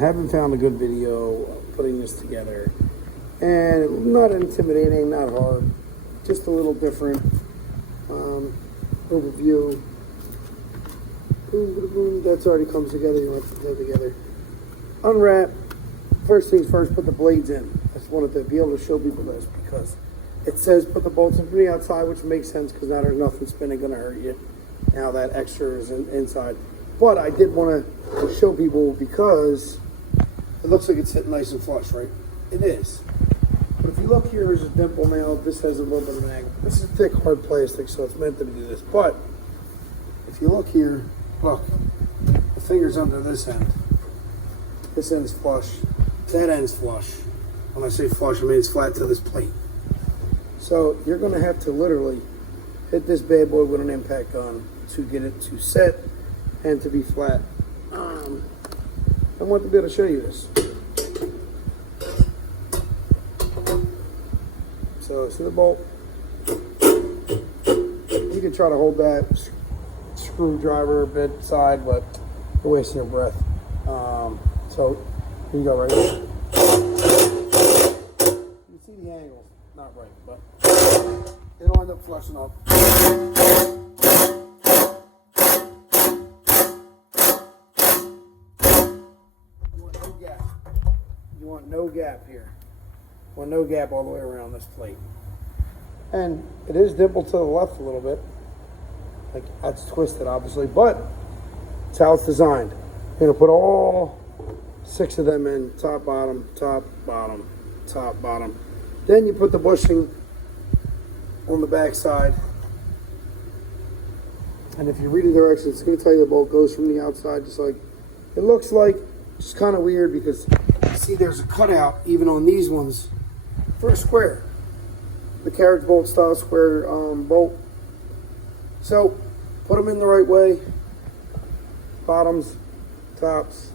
haven't found a good video of putting this together. And not intimidating, not hard, just a little different. Overview. Boom, boom, boom. That's already comes together. You want to put that together. Unwrap. First things first, put the blades in. I just wanted to be able to show people this because it says put the bolts in from the outside, which makes sense because now there's nothing spinning going to hurt you. Now that extra is inside. But I did want to show people because it looks like it's sitting nice and flush, right? It is. But if you look here, there's a dimple now. This has a little bit of an angle. This is thick, hard plastic, so it's meant to do this. But if you look here, look, the finger's under this end. This end's flush. That end's flush. When I say flush, I mean it's flat to this plate. So you're going to have to literally hit this bad boy with an impact gun to get it to set and to be flat. I want to be able to show you this. So see the bolt? You can try to hold that screwdriver bit side, but you're wasting your breath. So here you go, right here. You see the angle, not right, but it'll end up flushing up. You want no gap here. You want no gap all the way around this plate. And it is dimpled to the left a little bit. Like that's twisted obviously, but it's how it's designed. You're gonna put all 6 of them in, top, bottom, top, bottom, top, bottom. Then you put the bushing on the back side. And if you read the directions, it's gonna tell you the bolt goes from the outside, just like it looks like. It's kind of weird because you see there's a cutout even on these ones for a square. The carriage bolt style square bolt. So put them in the right way. Bottoms, tops,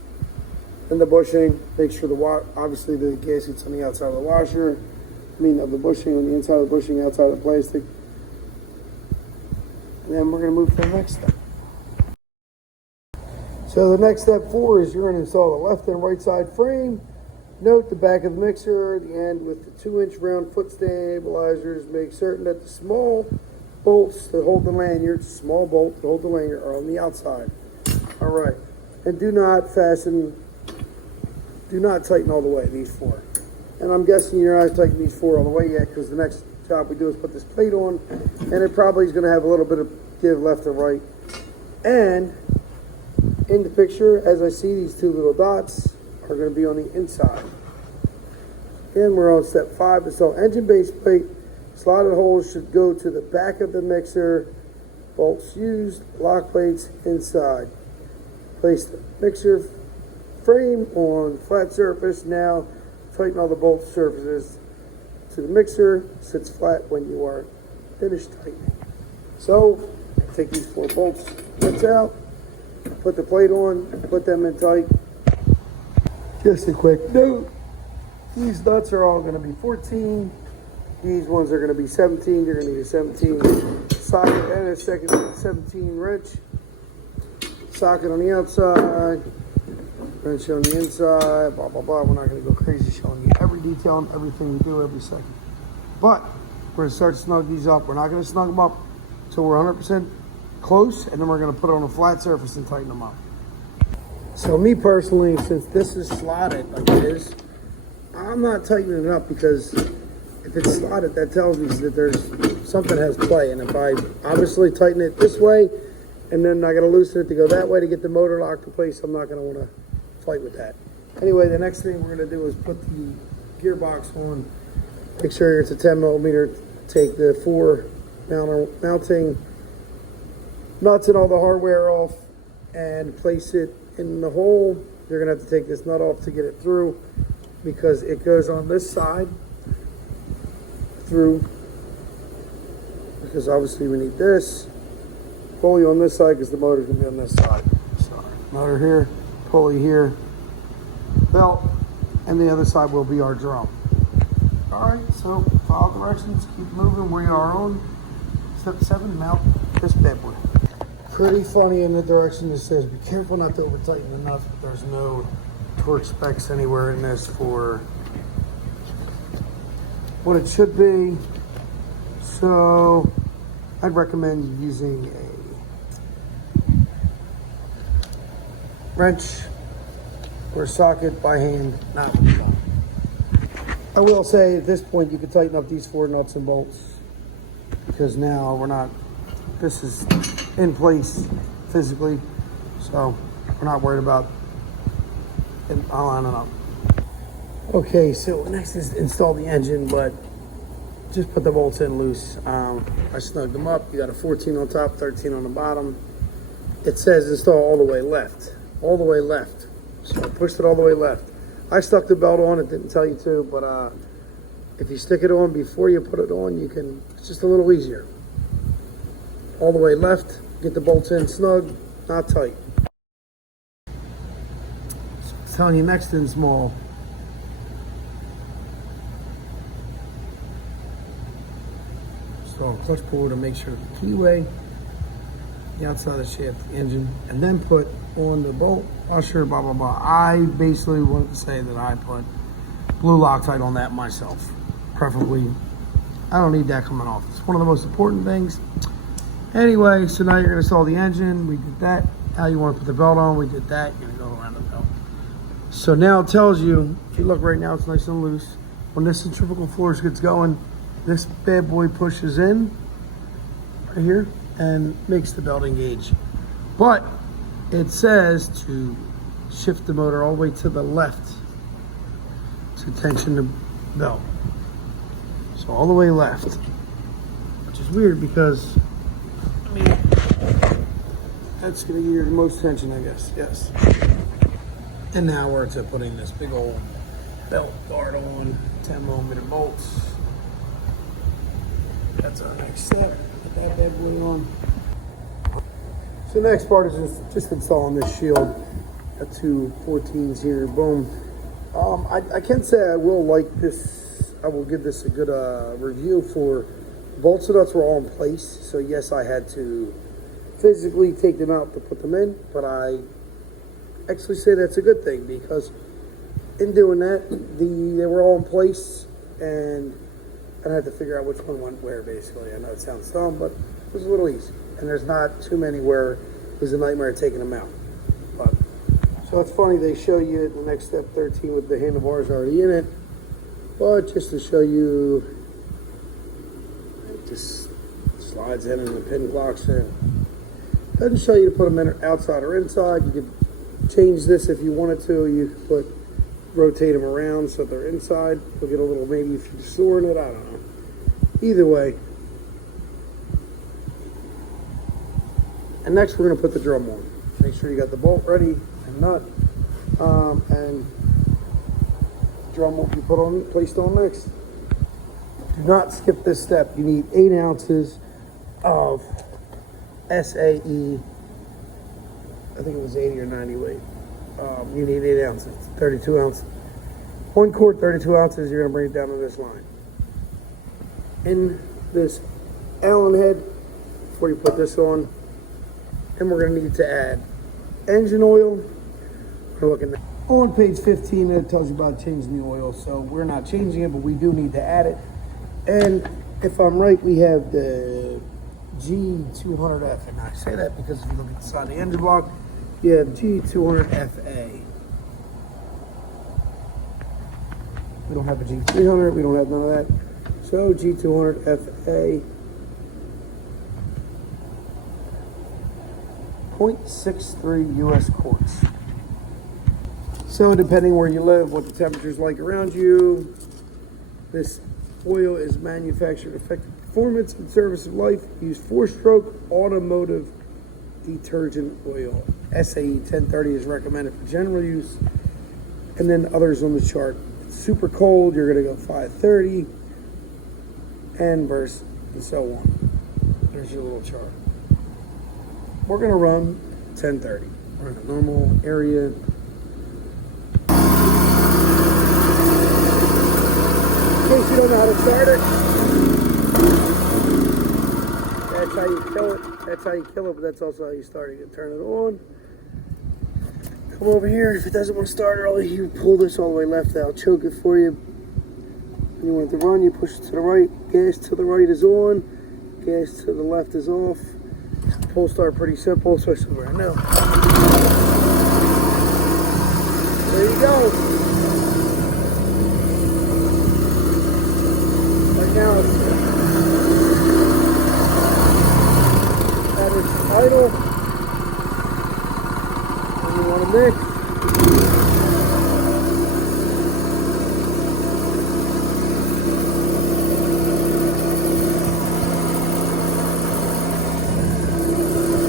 and the bushing. Make sure obviously the gasket's on the outside of the washer. Of the bushing on the inside of the bushing, outside of the plastic. And then we're going to move to the next step. So the next step 4 is you're going to install the left and right side frame. Note the back of the mixer, the end with the 2-inch round foot stabilizers. Make certain that the small bolts that hold the lanyard, small bolt that hold the lanyard, are on the outside. All right. And do not tighten all the way, these 4. And I'm guessing you're not tightening these 4 all the way yet because the next job we do is put this plate on, and it probably is going to have a little bit of give left and right. And in the picture, as I see, these 2 little dots are going to be on the inside. And we're on step 5. So engine base plate, slotted holes should go to the back of the mixer. Bolts used, lock plates inside. Place the mixer frame on flat surface. Now tighten all the bolt surfaces to the mixer. Sits flat when you are finished tightening. So take these 4 bolts, nuts out. Put the plate on, put them in tight. Just a quick note, these nuts are all going to be 14. These ones are going to be 17. You're going to need a 17 socket and a second 17 wrench. Socket on the outside, wrench on the inside, blah, blah, blah. We're not going to go crazy showing you every detail and everything we do every second. But we're going to start to snug these up. We're not going to snug them up until we're 100% close, and then we're going to put it on a flat surface and tighten them up. So me personally, since this is slotted like it is, I'm not tightening it up because if it's slotted, that tells me that there's something has play. And if I obviously tighten it this way, and then I got to loosen it to go that way to get the motor locked in place, I'm not going to want to fight with that. Anyway, the next thing we're going to do is put the gearbox on. Make sure it's a 10 millimeter. Take the 4 mounting nuts and all the hardware off and place it in the hole. You're going to have to take this nut off to get it through because it goes on this side through, because obviously we need this pulley on this side because the motor's going to be on this side. Sorry. Motor here, pulley here, belt, and the other side will be our drum. All right, so follow directions, keep moving. We are on step 7, mount this bad boy. Pretty funny in the direction that says be careful not to over tighten the nuts, but there's no torque specs anywhere in this for what it should be. So I'd recommend using a wrench or a socket by hand, not with a thumb. I will say at this point you can tighten up these 4 nuts and bolts because now this is in place physically, so we're not worried about it lining up. Okay, so next is install the engine, but just put the bolts in loose. I snugged them up. You got a 14 on top, 13 on the bottom. It says install all the way left. All the way left. So I pushed it all the way left. I stuck the belt on. It didn't tell you to, but if you stick it on before you put it on, it's just a little easier. All the way left. Get the bolts in snug, not tight. So it's telling you next in small. Install clutch puller to make sure the keyway, the outside of the shaft, the engine, and then put on the bolt washer, blah, blah, blah. I basically wanted to say that I put blue Loctite on that myself. Preferably, I don't need that coming off. It's one of the most important things. Anyway, so now you're gonna install the engine. We did that. How you wanna put the belt on, we did that. You're gonna go around the belt. So now it tells you, if you look right now, it's nice and loose. When this centrifugal force gets going, this bad boy pushes in right here and makes the belt engage. But it says to shift the motor all the way to the left to tension the belt. So all the way left, which is weird because, I mean, that's gonna give you the most tension, I guess, yes. And now we're to putting this big old belt guard on, 10mm bolts. That's our next step. Put that bad boy on. So the next part is just installing this shield. Got 2 14s here, boom. I can say I will like this. I will give this a good review for bolts and nuts were all in place. So yes, I had to physically take them out to put them in, but I actually say that's a good thing because in doing that, they were all in place and I had to figure out which one went where, basically. I know it sounds dumb, but it was a little easy. And there's not too many where it was a nightmare taking them out. But, so it's funny, they show you the next step 13 with the handlebars already in it. But just to show you, it just slides in and the pin locks in. Doesn't show you to put them in outside or inside. You could change this if you wanted to. You could rotate them around so they're inside. You'll get a little, maybe if you're storing it, I don't know. Either way. And next we're going to put the drum on. Make sure you got the bolt ready and nut. And drum will be placed on next. Do not skip this step. You need 8 ounces of SAE. I think it was 80 or 90 weight. You need 8 ounces, 32 ounces. 1 quart, 32 ounces, you're gonna bring it down to this line. In this Allen head, before you put this on, and we're gonna need to add engine oil. We're looking at, on page 15, it tells you about changing the oil, so we're not changing it, but we do need to add it. And if I'm right, we have the G200F, and I say that because if you look at the side of the engine block, you have G200FA. We don't have a G300, we don't have none of that. So G200FA, 0.63 US quarts. So depending where you live, what the temperature's like around you, this oil is manufactured effective performance and service of life. Use 4-stroke automotive detergent oil. SAE 1030 is recommended for general use. And then others on the chart. Super cold, you're gonna go 530, and verse, and so on. There's your little chart. We're gonna run 1030. We're in a normal area. In case you don't know how to start it, that's how you kill it. That's how you kill it, but that's also how you start it. You turn it on, Come over here. If it doesn't want to start early, you pull this all the way left. I'll choke it for you. You want it to run, you push it to the right. Gas to the right is on. Gas to the left is off. Pull start pretty simple, especially right now. There you go.